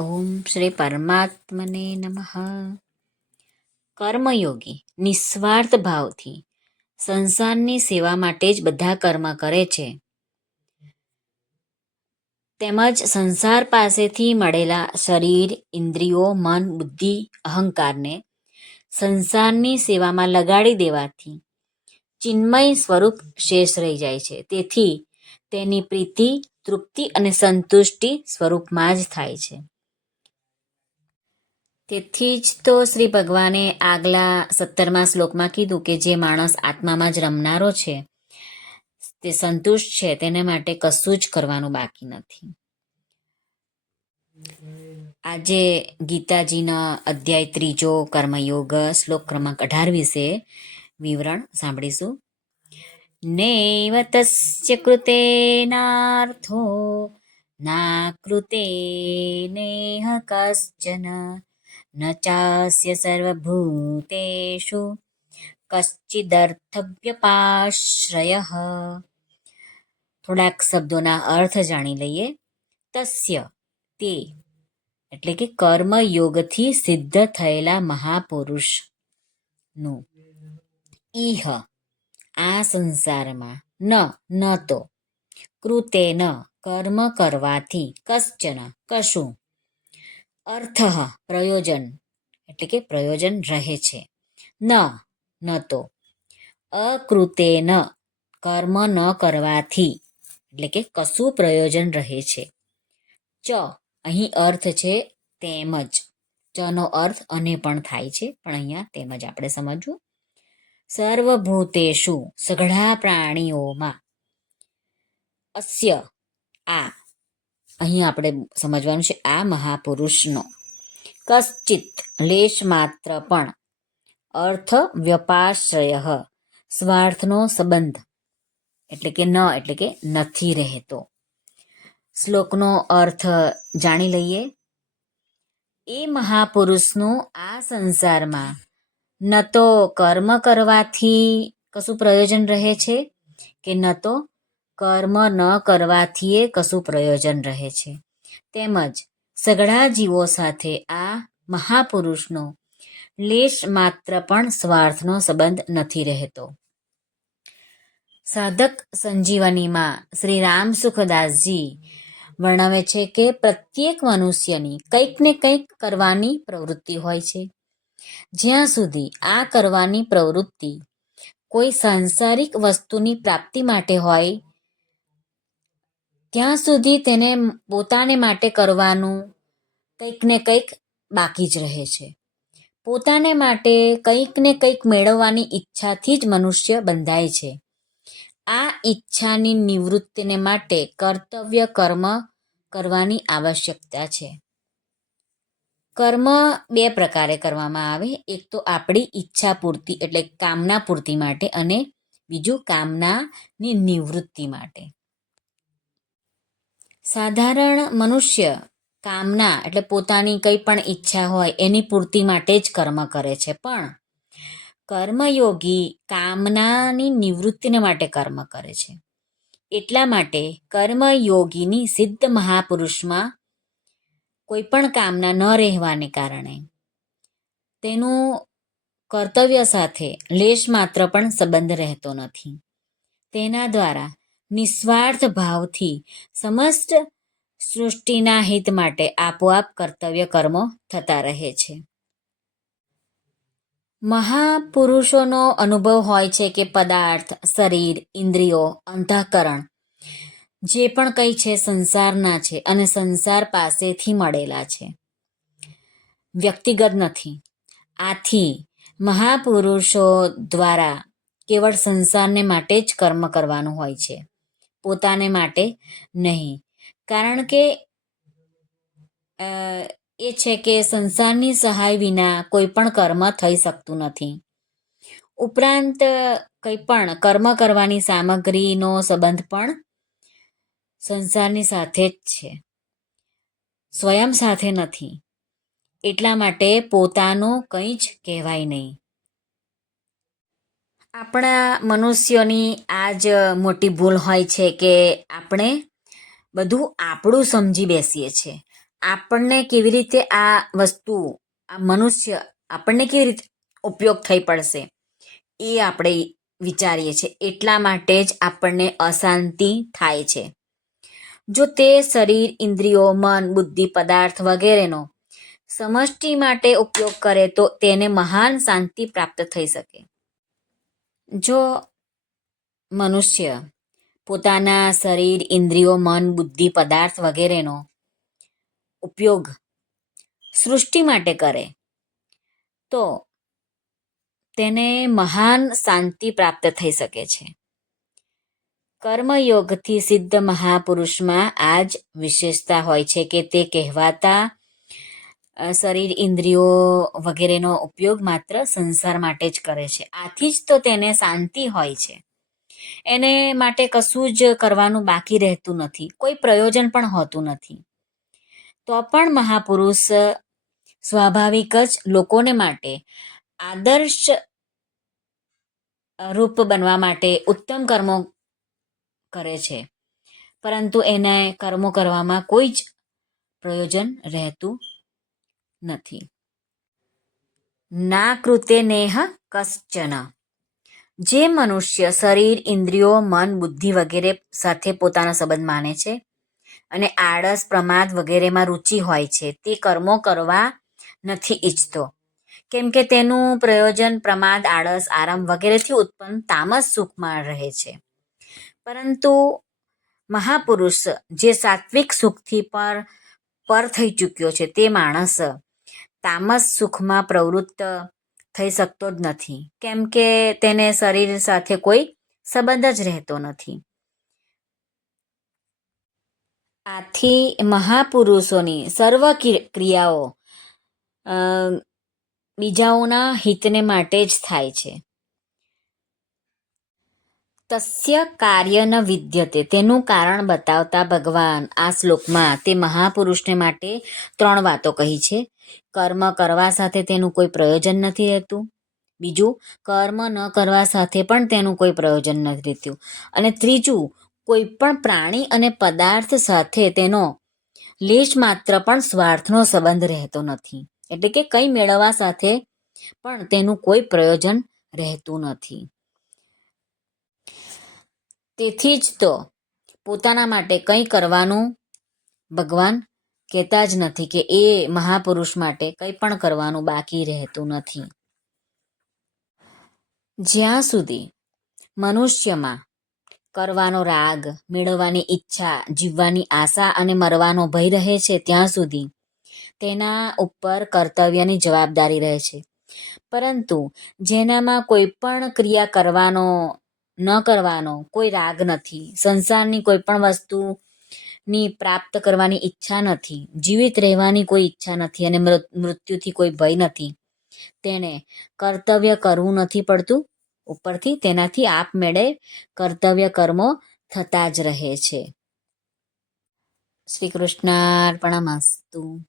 ઓમ શ્રી પરમાત્મને નમઃ. કર્મયોગી નિસ્વાર્થ ભાવથી સંસારની સેવા માટે જ બધા કર્મ કરે છે. તેમજ સંસાર પાસેથી મળેલા શરીર, ઇન્દ્રિયો, મન, બુદ્ધિ, અહંકારને સંસારની સેવામાં લગાડી દેવાથી ચિન્મય સ્વરૂપ શેષ રહી જાય છે. તેથી તેની પ્રીતિ, તૃપ્તિ અને સંતુષ્ટિ સ્વરૂપમાં જ થાય છે. તેથી જ તો શ્રી ભગવાને આગલા સત્તરમા શ્લોકમાં કીધું કે જે માણસ આત્મામાં જ રમનારો છે, તે સંતુષ્ટ છે, તેને માટે કશું જ કરવાનું બાકી નથી. આજે ગીતાજીના અધ્યાય ત્રીજો કર્મયોગ શ્લોક ક્રમાંક અઢાર વિશે વિવરણ સાંભળીશું. નૈવ તસ્ય કૃતેનાર્થો ના કૃતે નેહ કશ્ચન ન ચાસ્ય સર્વભૂતેષુ કશ્ચિદર્થવ્યપાશ્રય થોડાક શબ્દોના અર્થ જાણી લઈએ. તસ્ય, તે, એટલે કે કર્મયોગથી સિદ્ધ થયેલા મહાપુરુષનું. ઈહ, આ સંસારમાં, ન ન તો, કૃતે ન, કર્મ કરવાથી, કશ્ચન, કશું અર્થ પ્રયોજન. એટલે કે પ્રયોજન રહે છે. ન ન તો. અકૃતે ન કર્મ ન કરવાથી. એટલે કે કશું પ્રયોજન રહે છે. ચ, અહીં અર્થ છે તેમજ. ચનો અર્થ અને પણ થાય છે, પણ અહીંયા તેમજ આપણે સમજવું. સર્વભૂતેશું સઘળા પ્રાણીઓમાં. અસ્ય, આ. અહીં આપણે સમજવાનું છે આ મહાપુરુષનો. કશ્ચિત, લેશ માત્ર પણ અર્થ વ્યપાશ્રય, સ્વાર્થનો સંબંધ. એટલે કે ન, એટલે કે નથી રહેતો. શ્લોકનો અર્થ જાણી લઈએ. એ મહાપુરુષનું આ સંસારમાં ન તો કર્મ કરવાથી કશું પ્રયોજન રહે છે કે ન તો કર્મ ન કરવાથી એ કશું પ્રયોજન રહે છે. તેમજ સઘળા જીવો સાથે આ મહાપુરુષનો લેશ માત્ર પણ સ્વાર્થનો સંબંધ નથી રહેતો. સાધક સંજીવનીમાં શ્રી રામ સુખદાસજી વર્ણવે છે કે પ્રત્યેક મનુષ્યની કંઈક ને કંઈક કરવાની પ્રવૃત્તિ હોય છે. જ્યાં સુધી આ કરવાની પ્રવૃત્તિ કોઈ સાંસારિક વસ્તુની પ્રાપ્તિ માટે હોય ત્યાં સુધી તેને પોતાને માટે કરવાનું કંઈક ને કંઈક બાકી જ રહે છે. પોતાને માટે કંઈક ને કંઈક મેળવવાની ઈચ્છાથી જ મનુષ્ય બંધાય છે. આ ઈચ્છાની નિવૃત્તિને માટે કર્તવ્ય કર્મ કરવાની આવશ્યકતા છે. કર્મ બે પ્રકારે કરવામાં આવે. એક તો આપણી ઈચ્છા પૂર્તિ એટલે કામના પૂર્તિ માટે અને બીજું કામનાની નિવૃત્તિ માટે. સાધારણ મનુષ્ય કામના, એટલે પોતાની કંઈ પણ ઈચ્છા હોય, એની પૂર્તિ માટે જ કર્મ કરે છે. પણ કર્મયોગી કામનાની નિવૃત્તિને માટે કર્મ કરે છે. એટલા માટે કર્મયોગીની સિદ્ધ મહાપુરુષમાં કોઈ પણ કામના ન રહેવાને કારણે તેનું કર્તવ્ય સાથે, લેશ માત્ર પણ સંબંધ રહેતો નથી. તેના દ્વારા નિસ્વાર્થ ભાવથી સમસ્ત સૃષ્ટિના હિત માટે આપોઆપ કર્તવ્ય કર્મો થતા રહે છે. મહાપુરુષોનો અનુભવ હોય છે કે પદાર્થ, શરીર, ઇન્દ્રિયો, અંતઃકરણ જે પણ કંઈ છે સંસારના છે અને સંસાર પાસેથી મળેલા છે. વ્યક્તિગત નથી. આથી મહાપુરુષો દ્વારા કેવળ સંસારને માટે જ કર્મ કરવાનું હોય છે. પોતાને માટે નહીં. કારણ કે એ છે કે સંસારની સહાય વિના કોઈ પણ કર્મ થઈ શકતું નથી. ઉપરાંત, કંઈ પણ કર્મ કરવાની સામગ્રીનો સંબંધ પણ સંસારની સાથે જ છે. સ્વયં સાથે નથી. એટલા માટે પોતાનું કંઈ જ કહેવાય નહીં. આપણા મનુષ્યોની આ જ મોટી ભૂલ હોય છે કે આપણે બધું આપણું સમજી બેસીએ છીએ. આપણને કેવી રીતે આ વસ્તુ, આ મનુષ્ય આપણને કેવી રીતે ઉપયોગ થઈ પડશે એ આપણે વિચારીએ છીએ. એટલા માટે જ આપણને અશાંતિ થાય છે. જો તે શરીર, ઇન્દ્રિયો, મન, બુદ્ધિ પદાર્થ વગેરેનો સમષ્ટિ માટે ઉપયોગ કરે તો તેને મહાન શાંતિ પ્રાપ્ત થઈ શકે. જો મનુષ્ય પોતાના શરીર, ઇન્દ્રિયો, મન, બુદ્ધિ, પદાર્થ વગેરેનો ઉપયોગ સૃષ્ટિ માટે કરે, તો તેને મહાન શાંતિ પ્રાપ્ત થઈ શકે છે. કર્મયોગથી સિદ્ધ મહાપુરુષમાં આ જ વિશેષતા હોય છે કે તે કહેવાતા શરીર ઇન્દ્રિયો વગેરેનો ઉપયોગ માત્ર સંસાર માટે જ કરે છે. આથી જ તો તેને શાંતિ હોય છે. એને માટે કશું જ કરવાનું બાકી રહેતું નથી. કોઈ પ્રયોજન પણ હોતું નથી. તો પણ મહાપુરુષ સ્વાભાવિક જ લોકોને માટે આદર્શ રૂપ બનવા માટે ઉત્તમ કર્મો કરે છે. પરંતુ એને કર્મો કરવામાં કોઈ જ પ્રયોજન રહેતું નથી. ના કૃતે નેહ કશ્ચન. જે મનુષ્ય શરીર, ઇન્દ્રિયો, મન, બુદ્ધિ વગેરે સાથે પોતાનો સંબંધ માને છે અને આળસ, પ્રમાદ વગેરેમાં રુચિ હોય છે, તે કર્મો કરવા નથી ઈચ્છતો. કેમ કે તેનું પ્રયોજન પ્રમાદ, આળસ, આરામ વગેરેથી ઉત્પન્ન તામસ સુખમાં રહે છે. પરંતુ મહાપુરુષ જે સાત્વિક સુખથી પર પર થઈ ચૂક્યો છે, તે માણસ તામસ સુખમાં પ્રવૃત્ત થઈ શકતો જ નથી. કેમ કે તેને શરીર સાથે કોઈ સંબંધ જ રહેતો નથી. આથી મહાપુરુષોની સર્વ ક્રિયાઓ બીજાઓના હિતને માટે જ થાય છે. તસ્ય કાર્ય ન વિદ્યતે. તેનું કારણ બતાવતા ભગવાન આ શ્લોકમાં તે મહાપુરુષને માટે ત્રણ વાતો કહી છે. કર્મ કરવા સાથે તેનું કોઈ પ્રયોજન નથી રહેતું. બીજું, કર્મ ન કરવા સાથે પણ તેનું કોઈ પ્રયોજન નથી રહેતું. અને ત્રીજું, કોઈ પણ પ્રાણી અને પદાર્થ સાથે તેનો લેશ માત્ર પણ સ્વાર્થનો સંબંધ રહેતો નથી. એટલે કે કંઈ મેળવવા સાથે પણ તેનું કોઈ પ્રયોજન રહેતું નથી. તેથી જ તો પોતાના માટે કંઈ કરવાનું ભગવાન કહેતા જ નથી કે એ મહાપુરુષ માટે કંઈ પણ કરવાનું બાકી રહેતું નથી. જ્યાં સુધી મનુષ્યમાં કરવાનો રાગ, મેળવવાની ઈચ્છા, જીવવાની આશા અને મરવાનો ભય રહે છે, ત્યાં સુધી તેના ઉપર કર્તવ્યની જવાબદારી રહે છે. પરંતુ જેનામાં કોઈ પણ ક્રિયા કરવાનો ન કરવાનો, કોઈ રાગ નથી. સંસારની કોઈ પણ વસ્તુની પ્રાપ્ત કરવાની ઈચ્છા નથી. જીવિત રહેવાની કોઈ ઈચ્છા નથી અને મૃત્યુથી કોઈ ભય નથી. તેણે કર્તવ્ય કરવું નથી પડતું. ઉપરથી તેનાથી આપમેળે કર્તવ્ય કર્મો થતા જ રહે છે. શ્રી કૃષ્ણાર્પણમસ્તુ